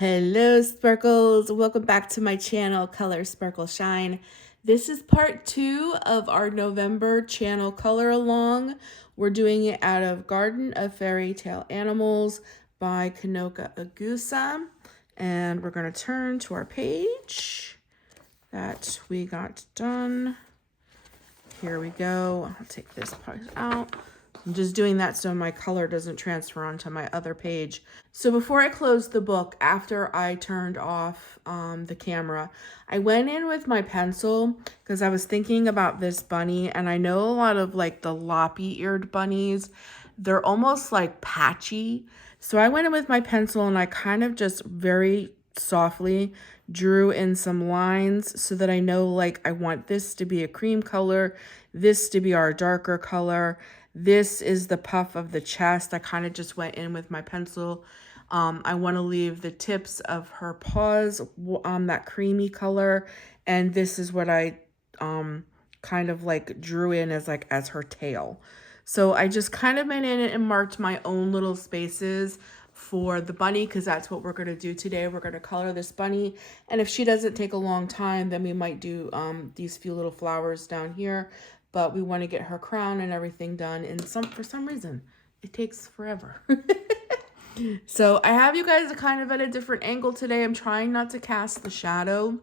Hello sparkles, welcome back to my channel Color Sparkle Shine. This is part 2 of our November channel color along. We're doing it out of Garden of Fairy Tale Animals by Kanoka Agusa, and we're going to turn to our page that we got done. Here we go. I'll take this part out. I'm just doing that so my color doesn't transfer onto my other page. So before I closed the book, after I turned off the camera, I went in with my pencil because I was thinking about this bunny, and I know a lot of like the loppy-eared bunnies, they're almost like patchy. So I went in with my pencil and I kind of just very softly drew in some lines so that I know like I want this to be a cream color, this to be our darker color. This is the puff of the chest. I kind of just went in with my pencil. I want to leave the tips of her paws that creamy color. And this is what I kind of like drew in as her tail. So I just kind of went in and marked my own little spaces for the bunny because that's what we're going to do today. We're going to color this bunny. And if she doesn't take a long time, then we might do these few little flowers down here. But we want to get her crown and everything done. And for some reason, it takes forever. So I have you guys kind of at a different angle today. I'm trying not to cast the shadow.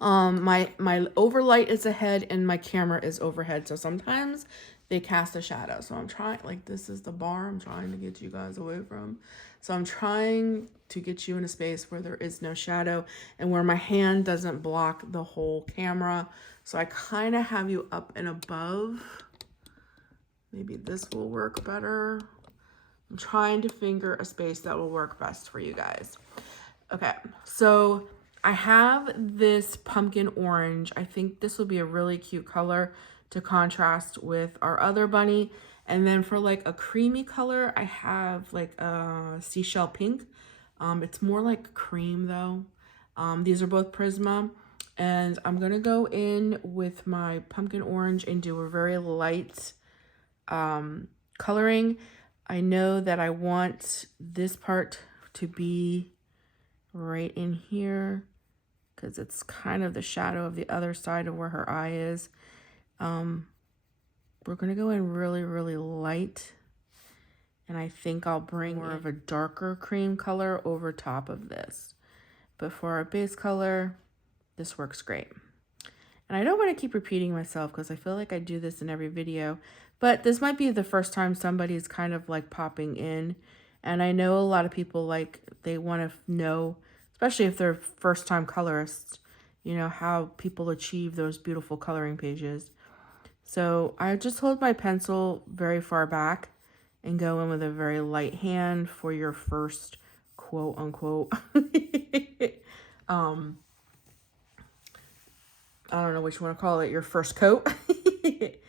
My overlight is ahead and my camera is overhead. So sometimes they cast a shadow. So I'm trying, like this is the bar I'm trying to get you guys away from. So I'm trying to get you in a space where there is no shadow and where my hand doesn't block the whole camera. So I kind of have you up and above. Maybe this will work better. I'm trying to finger a space that will work best for you guys. Okay, so I have this pumpkin orange. I think this will be a really cute color to contrast with our other bunny. And then for like a creamy color, I have like a seashell pink. It's more like cream though. These are both Prisma. And I'm going to go in with my pumpkin orange and do a very light coloring. I know that I want this part to be right in here because it's kind of the shadow of the other side of where her eye is. We're going to go in really, really light. And I think I'll bring more of a darker cream color over top of this. But for our base color, this works great. And I don't want to keep repeating myself because I feel like I do this in every video, but this might be the first time somebody's kind of like popping in. And I know a lot of people like they want to know, especially if they're first time colorists, you know, how people achieve those beautiful coloring pages. So I just hold my pencil very far back and go in with a very light hand for your first quote unquote I don't know what you want to call it, your first coat. Okay,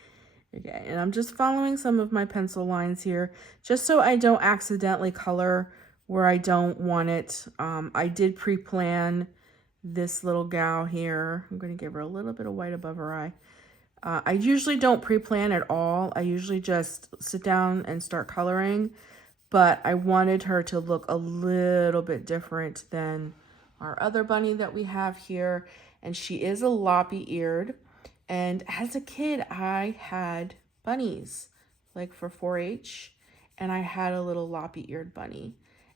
and I'm just following some of my pencil lines here, just so I don't accidentally color where I don't want it. I did pre-plan this little gal here. I'm going to give her a little bit of white above her eye. I usually don't pre-plan at all. I usually just sit down and start coloring, but I wanted her to look a little bit different than our other bunny that we have here. And she is a loppy-eared. And as a kid, I had bunnies, like for 4-H. And I had a little loppy-eared bunny.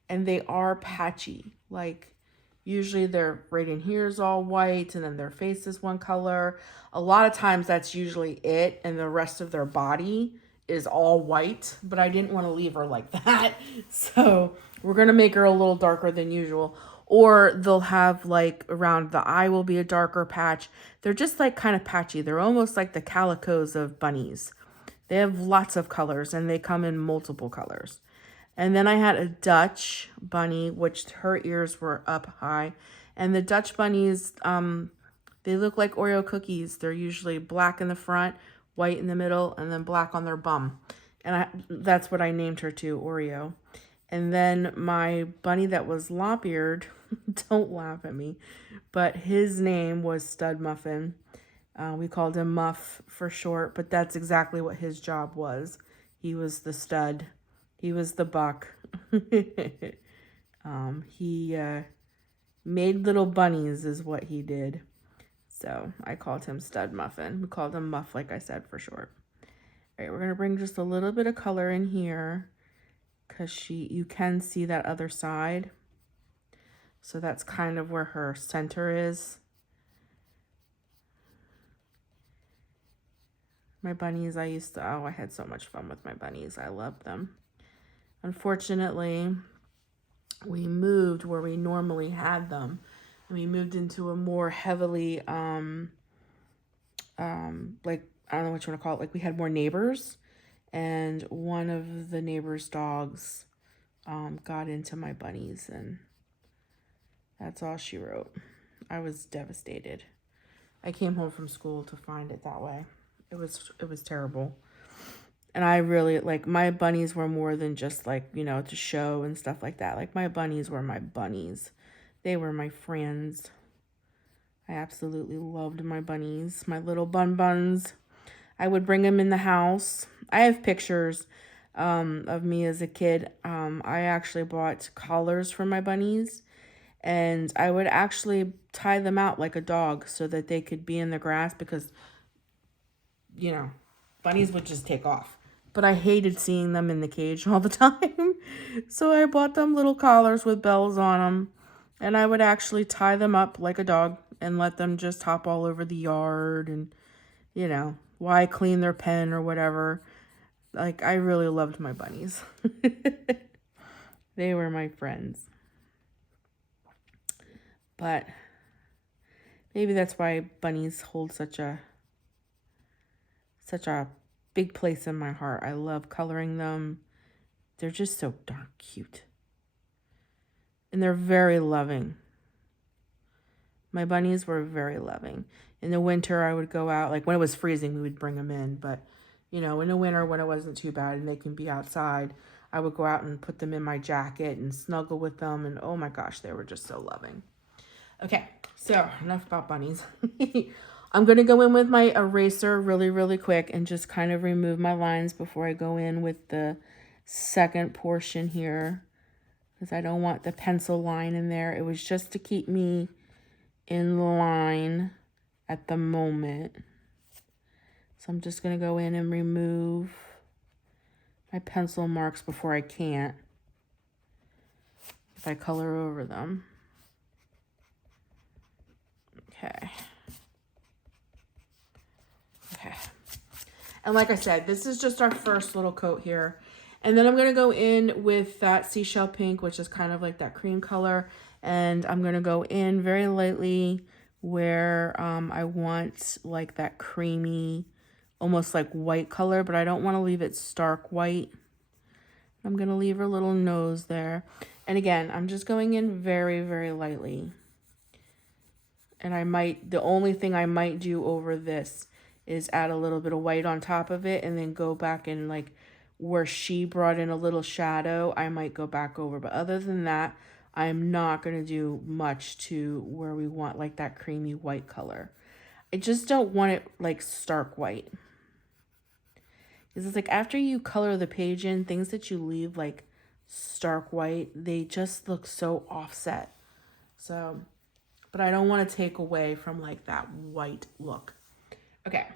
And they are patchy. Like, usually they're right in here is all white. And then their face is one color. A lot of times that's usually it. And the rest of their body is all white. But I didn't want to leave her like that. So we're going to make her a little darker than usual. Or they'll have like around the eye will be a darker patch. They're just like kind of patchy. They're almost like the calicos of bunnies. They have lots of colors and they come in multiple colors. And then I had a Dutch bunny, which her ears were up high. And the Dutch bunnies, they look like Oreo cookies. They're usually black in the front, white in the middle, and then black on their bum. And that's what I named her to, Oreo. And then my bunny that was lop-eared, don't laugh at me, but his name was Stud Muffin. We called him Muff for short, but that's exactly what his job was. He was the stud. He was the buck. He made little bunnies is what he did. So I called him Stud Muffin. We called him Muff, like I said, for short. All right, we're going to bring just a little bit of color in here because you can see that other side. So that's kind of where her center is. My bunnies, I had so much fun with my bunnies. I loved them. Unfortunately, we moved where we normally had them. And we moved into a more heavily, like, I don't know what you want to call it. Like, we had more neighbors. And one of the neighbor's dogs got into my bunnies. And that's all she wrote. I was devastated. I came home from school to find it that way. It was terrible. And I really, like, my bunnies were more than just, like, you know, to show and stuff like that. Like, my bunnies were my bunnies. They were my friends. I absolutely loved my bunnies, my little buns. I would bring them in the house. I have pictures of me as a kid. I actually bought collars for my bunnies. And I would actually tie them out like a dog so that they could be in the grass because, you know, bunnies would just take off. But I hated seeing them in the cage all the time. So I bought them little collars with bells on them. And I would actually tie them up like a dog and let them just hop all over the yard and, you know, why clean their pen or whatever. Like, I really loved my bunnies. They were my friends. But maybe that's why bunnies hold such a big place in my heart. I love coloring them. They're just so darn cute. And they're very loving. My bunnies were very loving. In the winter, I would go out. Like, when it was freezing, we would bring them in. But, you know, in the winter, when it wasn't too bad and they can be outside, I would go out and put them in my jacket and snuggle with them. And, oh, my gosh, they were just so loving. Okay, so enough about bunnies. I'm going to go in with my eraser really, really quick and just kind of remove my lines before I go in with the second portion here. Because I don't want the pencil line in there. It was just to keep me in line at the moment. So I'm just going to go in and remove my pencil marks before I can't. If I color over them. Okay. And like I said, this is just our first little coat here. And then I'm going to go in with that seashell pink, which is kind of like that cream color. And I'm going to go in very lightly where I want like that creamy, almost like white color, but I don't want to leave it stark white. I'm going to leave her little nose there. And again, I'm just going in very, very lightly. And the only thing I might do over this is add a little bit of white on top of it and then go back and like where she brought in a little shadow, I might go back over. But other than that, I'm not going to do much to where we want like that creamy white color. I just don't want it like stark white. Because it's like after you color the page in, things that you leave like stark white, they just look so offset. So... but I don't want to take away from like that white look. Okay.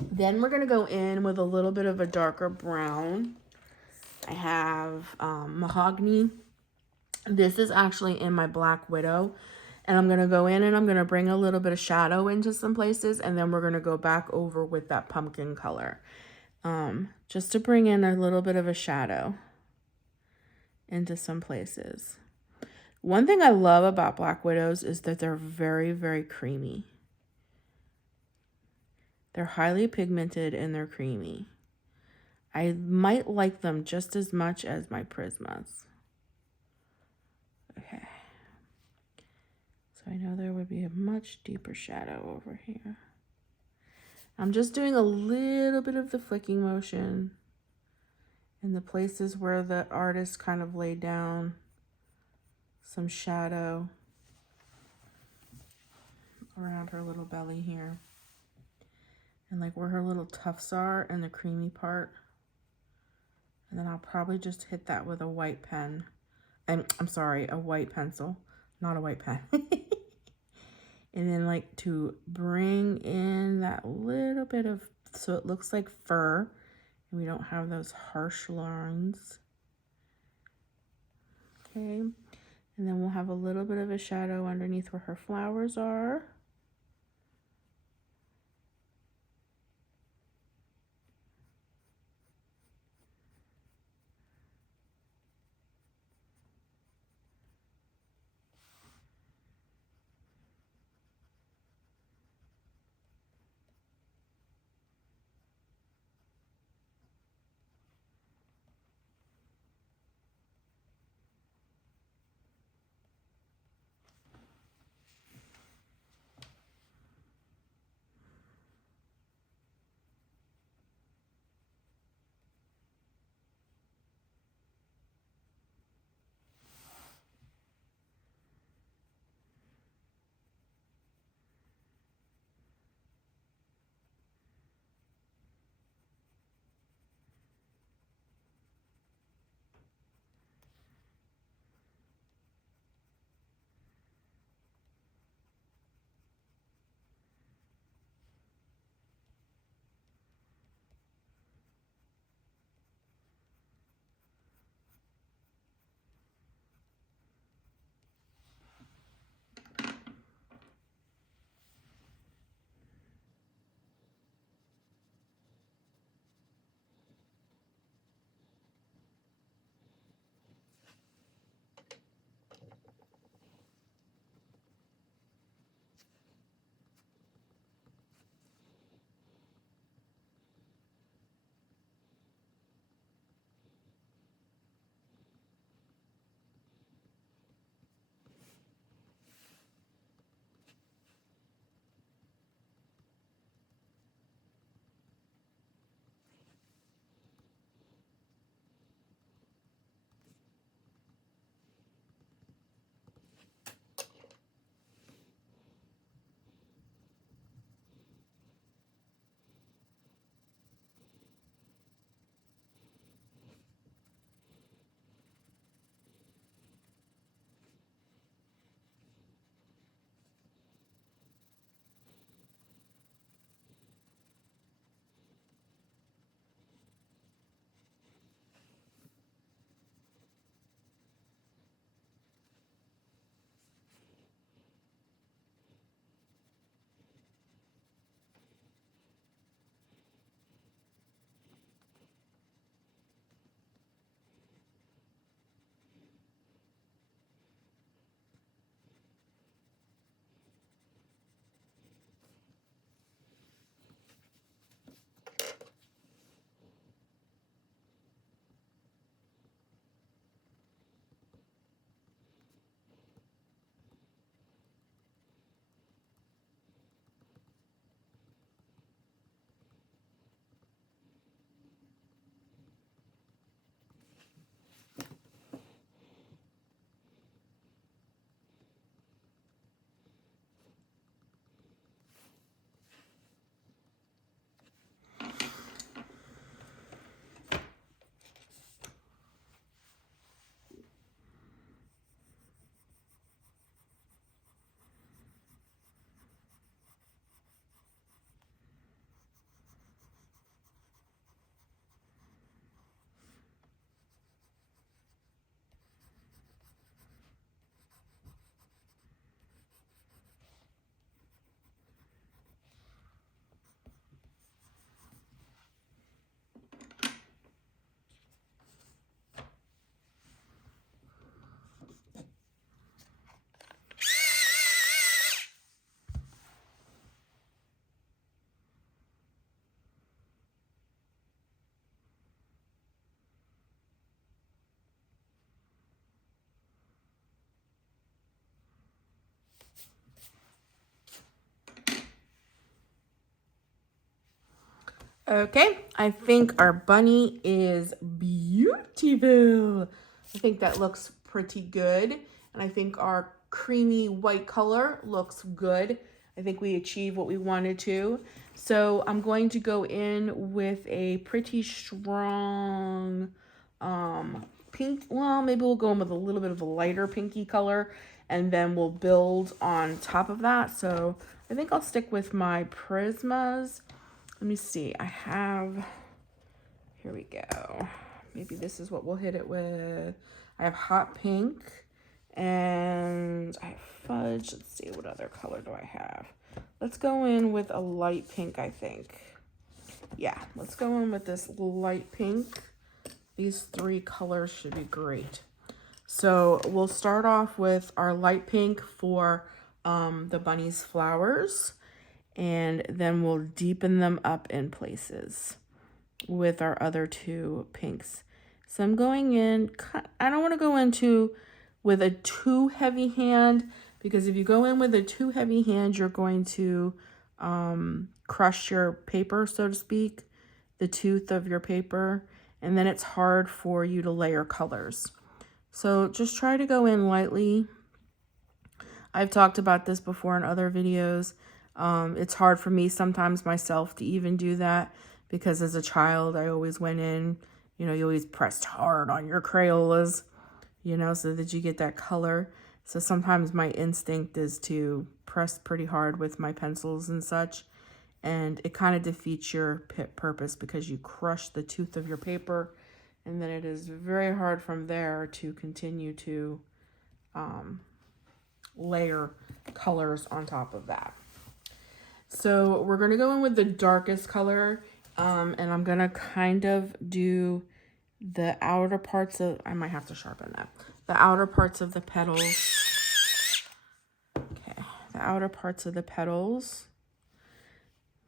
Then we're going to go in with a little bit of a darker brown. I have mahogany. This is actually in my Black Widow. And I'm going to go in and I'm going to bring a little bit of shadow into some places. And then we're going to go back over with that pumpkin color. Just to bring in a little bit of a shadow into some places. One thing I love about Black Widows is that they're very, very creamy. They're highly pigmented and they're creamy. I might like them just as much as my Prismas. Okay. So I know there would be a much deeper shadow over here. I'm just doing a little bit of the flicking motion in the places where the artist kind of laid down some shadow around her little belly here. And like where her little tufts are and the creamy part. And then I'll probably just hit that with a white pen. I'm sorry, a white pencil, not a white pen. And then like to bring in that little bit of, so it looks like fur and we don't have those harsh lines. Okay, and then we'll have a little bit of a shadow underneath where her flowers are. Okay, I think our bunny is beautiful. I think that looks pretty good. And I think our creamy white color looks good. I think we achieved what we wanted to. So I'm going to go in with a pretty strong pink. Well, maybe we'll go in with a little bit of a lighter pinky color, and then we'll build on top of that. So I think I'll stick with my Prismas. Let me see. I have, here we go. Maybe this is what we'll hit it with. I have hot pink and I have fudge. Let's see, what other color do I have? Let's go in with a light pink, I think. Yeah, let's go in with this light pink. These three colors should be great. So we'll start off with our light pink for the bunny's flowers, and then we'll deepen them up in places with our other two pinks. So I'm going in, I don't want to go into with a too heavy hand, because if you go in with a too heavy hand, you're going to crush your paper, so to speak, the tooth of your paper, and then it's hard for you to layer colors. So just try to go in lightly. I've talked about this before in other videos. It's hard for me sometimes myself to even do that, because as a child, I always went in, you know, you always pressed hard on your Crayolas, you know, so that you get that color. So sometimes my instinct is to press pretty hard with my pencils and such, and it kind of defeats your purpose, because you crush the tooth of your paper, and then it is very hard from there to continue to layer colors on top of that. So we're going to go in with the darkest color, and I'm going to kind of do the outer parts of, I might have to sharpen that, the outer parts of the petals. Okay, the outer parts of the petals.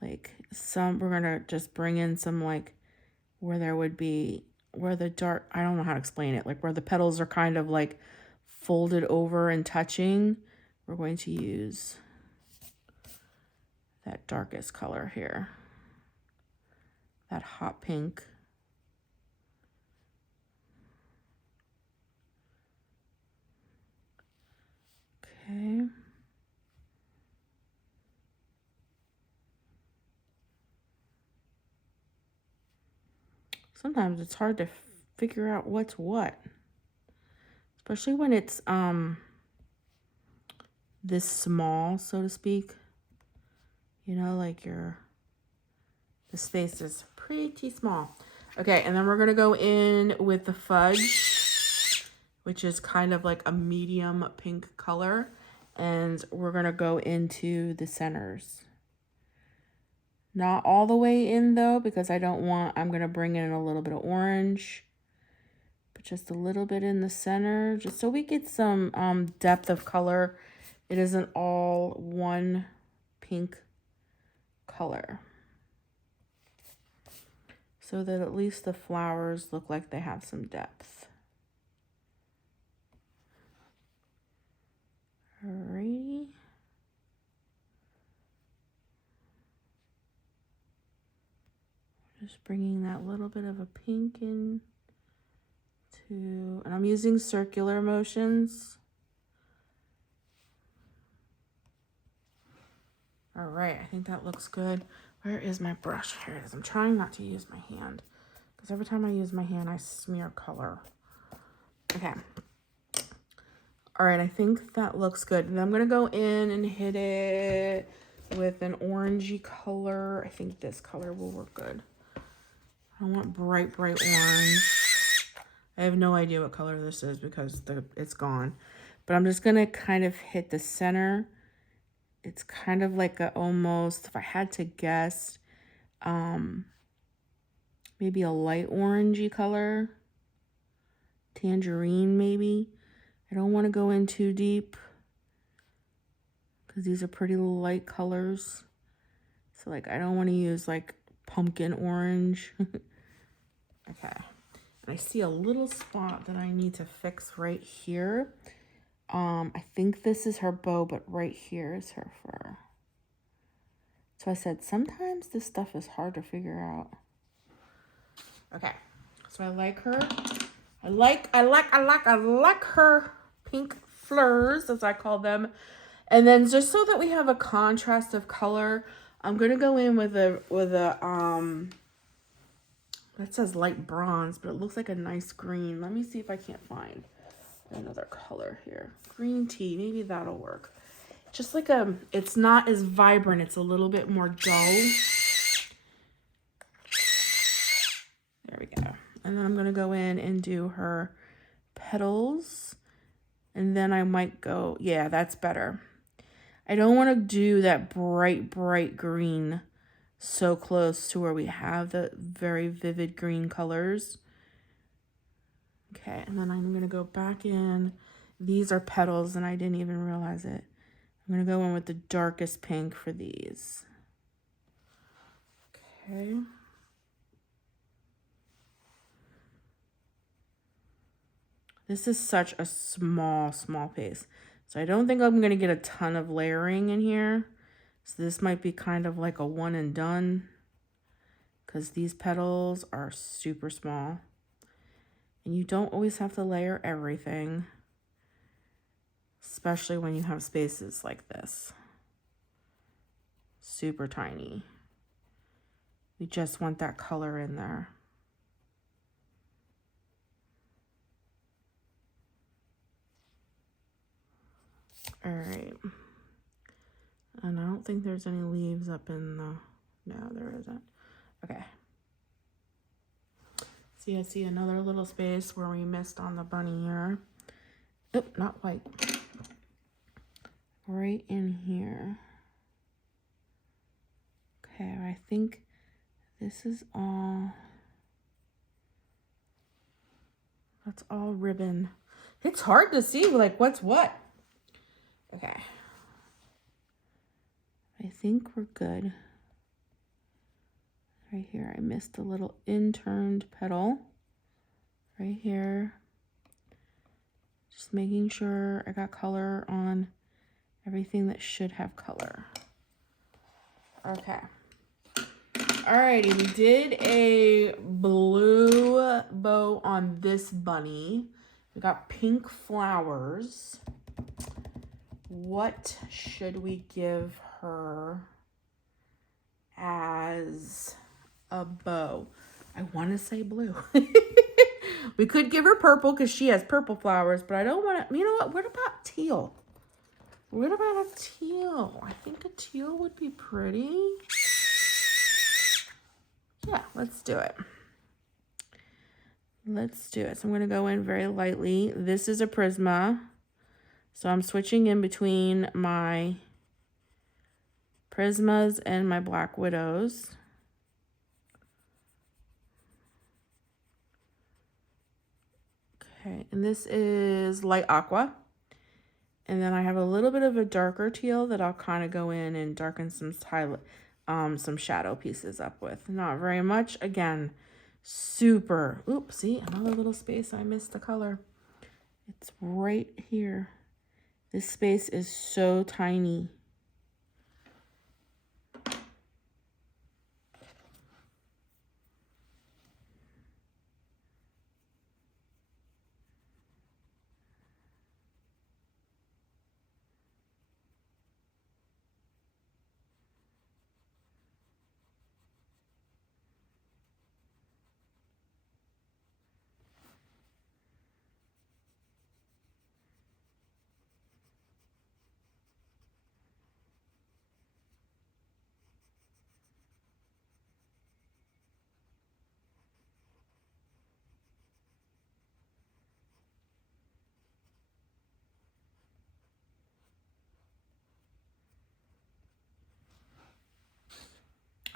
Like some, we're going to just bring in some, like where there would be, where the dark, I don't know how to explain it, like where the petals are kind of like folded over and touching. We're going to use that darkest color here, that hot pink. Okay. Sometimes it's hard to figure out what's what, especially when it's this small, so to speak. You know, like the space is pretty small. Okay, and then we're gonna go in with the fudge, which is kind of like a medium pink color, and we're gonna go into the centers. Not all the way in though, because I'm gonna bring in a little bit of orange, but just a little bit in the center, just so we get some depth of color. It isn't all one pink color, so that at least the flowers look like they have some depth. Alrighty. Just bringing that little bit of a pink in to, and I'm using circular motions. All right, I think that looks good. Where is my brush? Here it is. I'm trying not to use my hand, because every time I use my hand, I smear color. Okay. All right, I think that looks good. And I'm going to go in and hit it with an orangey color. I think this color will work good. I want bright, bright orange. I have no idea what color this is because it's gone. But I'm just going to kind of hit the center. It's kind of like a almost, if I had to guess, maybe a light orangey color. Tangerine, maybe. I don't want to go in too deep, because these are pretty light colors. So like I don't want to use like pumpkin orange. Okay. And I see a little spot that I need to fix right here. I think this is her bow, but right here is her fur. So I said sometimes this stuff is hard to figure out. Okay. So I like her. I like her pink fleurs, as I call them. And then just so that we have a contrast of color, I'm gonna go in with a That says light bronze, but it looks like a nice green. Let me see if I can't find another color here. Green tea, maybe that'll work. Just like it's not as vibrant. It's a little bit more dull. There we go. And then I'm going to go in and do her petals. And then I might go, yeah, that's better. I don't want to do that bright green so close to where we have the very vivid green colors. Okay, and then I'm going to go back in. These are petals, and I didn't even realize it. I'm going to go in with the darkest pink for these. Okay. This is such a small piece. So I don't think I'm going to get a ton of layering in here. So this might be kind of like a one and done, because these petals are super small. And you don't always have to layer everything, especially when you have spaces like this. Super tiny. We just want that color in there. All right. And I don't think there's any leaves up in the, no, there isn't. Okay. See, I see another little space where we missed on the bunny here. Oh, not white. Right in here. Okay, I think this is all, that's all ribbon. It's hard to see, like, what's what. Okay. I think we're good. Right here, I missed a little interned petal. Right here. Just making sure I got color on everything that should have color. Okay. Alrighty, we did a blue bow on this bunny. We got pink flowers. What should we give her as a bow? I want to say blue. We could give her purple because she has purple flowers, but I don't want to, you know what? What about teal? What about a teal? I think a teal would be pretty. Yeah, let's do it. Let's do it. So I'm going to go in very lightly. This is a Prisma. So I'm switching in between my Prismas and my Black Widows. Okay, and this is light aqua. And then I have a little bit of a darker teal that I'll kind of go in and darken some shadow pieces up with. Not very much. Again, super. Oops, see, another little space. I missed the color. It's right here. This space is so tiny.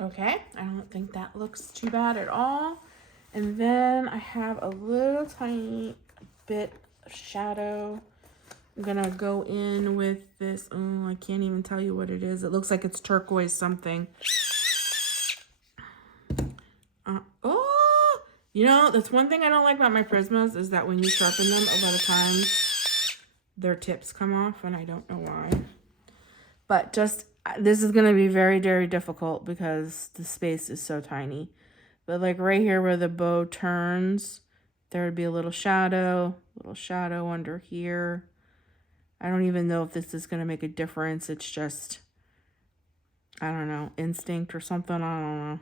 Okay, I don't think that looks too bad at all. And then I have a little tiny bit of shadow. I'm gonna go in with this, oh, I can't even tell you what it is. It looks like it's turquoise something. Oh, you know, that's one thing I don't like about my Prismas is that when you sharpen them, a lot of times their tips come off and I don't know why. But just, this is going to be very, very difficult because the space is so tiny. But like right here where the bow turns, there would be a little shadow under here. I don't even know if this is going to make a difference. It's just, I don't know, instinct or something. I don't know.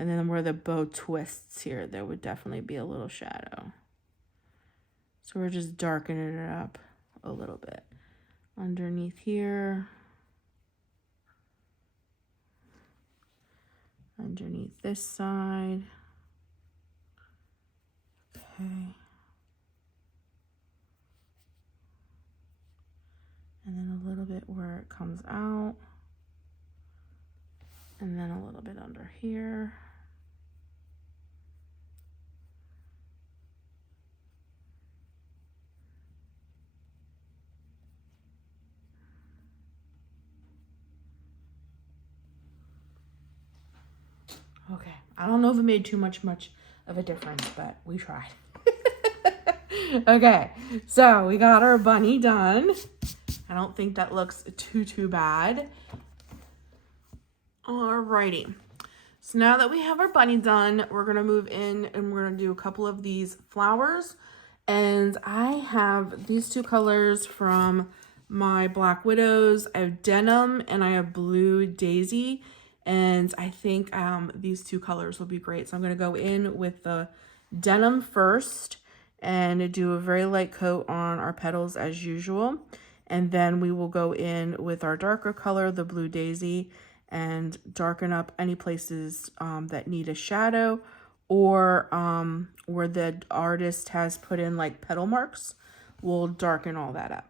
And then where the bow twists here, there would definitely be a little shadow. So we're just darkening it up a little bit. Underneath here. Underneath this side. Okay. And then a little bit where it comes out. And then a little bit under here. Okay, I don't know if it made too much of a difference, but we tried. Okay, so we got our bunny done. I don't think that looks too bad. Alrighty, so now that we have our bunny done, we're gonna move in and we're gonna do a couple of these flowers. And I have these two colors from my Black Widows. I have Denim and I have Blue Daisy. And I think these two colors will be great. So I'm going to go in with the Denim first and do a very light coat on our petals as usual. And then we will go in with our darker color, the Blue Daisy, and darken up any places that need a shadow or where the artist has put in like petal marks. We'll darken all that up.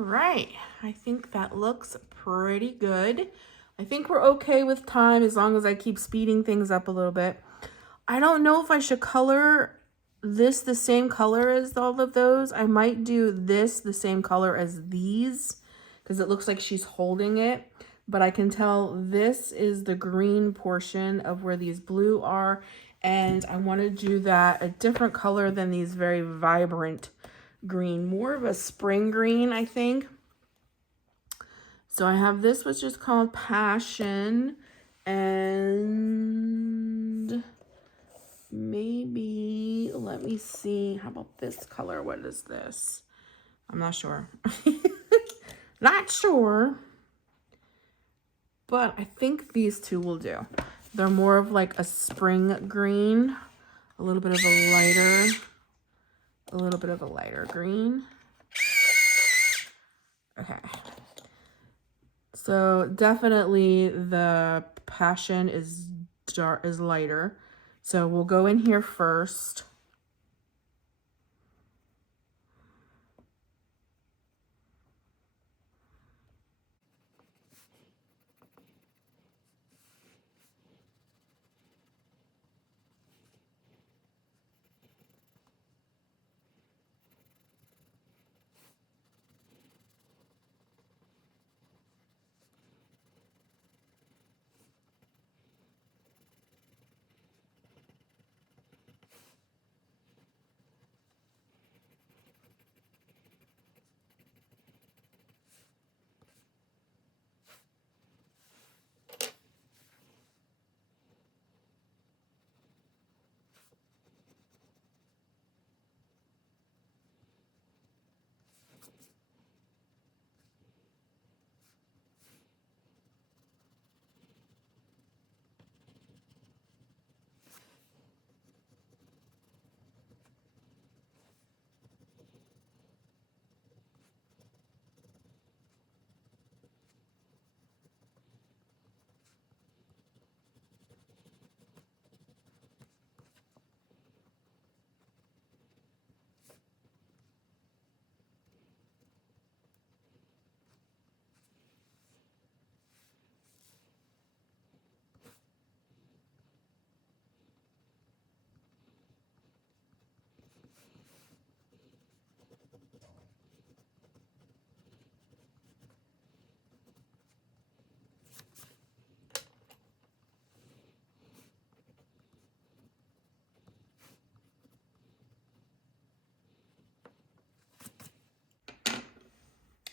right, I think that looks pretty good. I think we're okay with time as long as I keep speeding things up a little bit. I don't know if I should color this the same color as all of those. I might do this the same color as these because it looks like she's holding it. But I can tell this is the green portion of where these blue are. And I want to do that a different color than these very vibrant green. More of a spring green, I think. So I have this, which is called Passion. And maybe, let me see. How about this color? What is this? I'm not sure. Not sure. But I think these two will do. They're more of like a spring green, a little bit of a lighter green. Okay. So definitely the Passion is lighter. So we'll go in here first.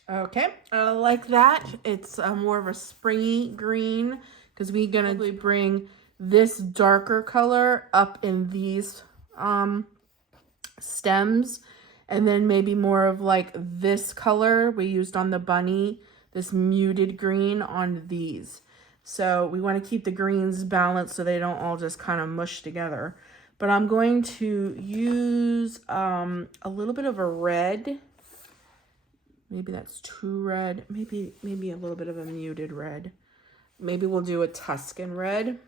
Okay, I like that. It's more of a springy green because we're gonna bring this darker color up in these stems, and then maybe more of like this color we used on the bunny, this muted green on these. So we want to keep the greens balanced so they don't all just kind of mush together. But I'm going to use a little bit of a red. Maybe that's too red. Maybe a little bit of a muted red. Maybe we'll do a Tuscan red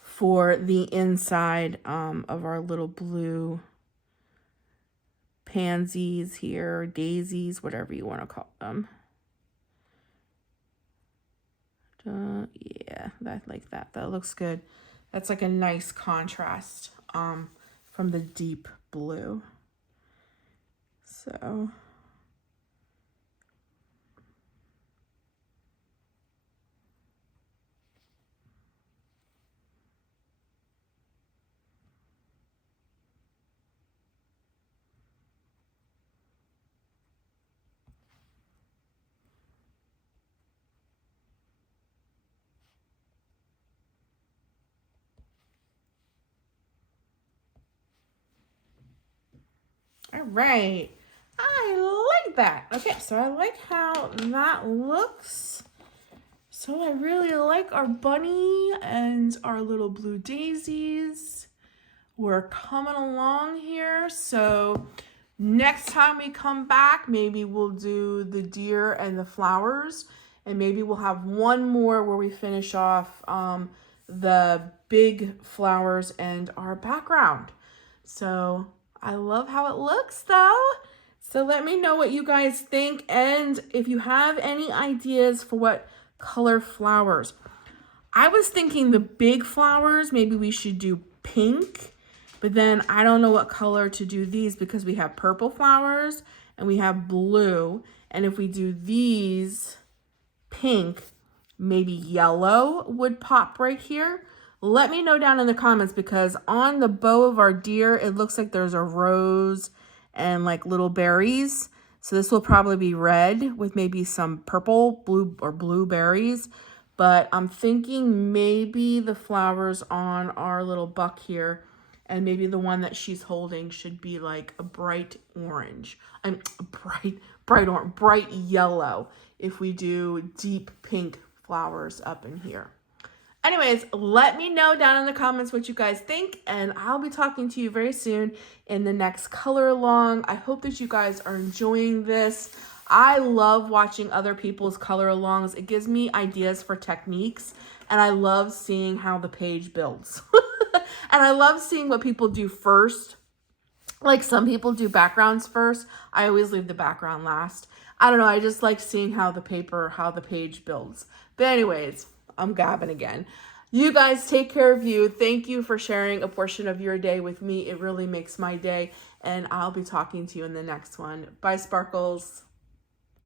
for the inside of our little blue pansies here, daisies, whatever you want to call them. Yeah, I like that. That looks good. That's like a nice contrast from the deep blue. So all right, I like that. Okay, so I like how that looks. So I really like our bunny and our little blue daisies. We're coming along here. So next time we come back, maybe we'll do the deer and the flowers. And maybe we'll have one more where we finish off the big flowers and our background. So I love how it looks though. So let me know what you guys think, and if you have any ideas for what color flowers. I was thinking the big flowers, maybe we should do pink, but then I don't know what color to do these because we have purple flowers and we have blue. And if we do these pink, maybe yellow would pop right here. Let me know down in the comments, because on the bow of our deer, it looks like there's a rose and like little berries. So this will probably be red with maybe some purple, blue, or blue berries. But I'm thinking maybe the flowers on our little buck here, and maybe the one that she's holding should be like a bright orange. I'm bright yellow if we do deep pink flowers up in here. Anyways, let me know down in the comments what you guys think, and I'll be talking to you very soon in the next color along. I hope that you guys are enjoying this. I love watching other people's color alongs. It gives me ideas for techniques, and I love seeing how the page builds. And I love seeing what people do first. Like some people do backgrounds first. I always leave the background last. I don't know, I just like seeing how the page builds. But anyways, I'm gabbing again. You guys take care of you. Thank you for sharing a portion of your day with me. It really makes my day, and I'll be talking to you in the next one. Bye, Sparkles.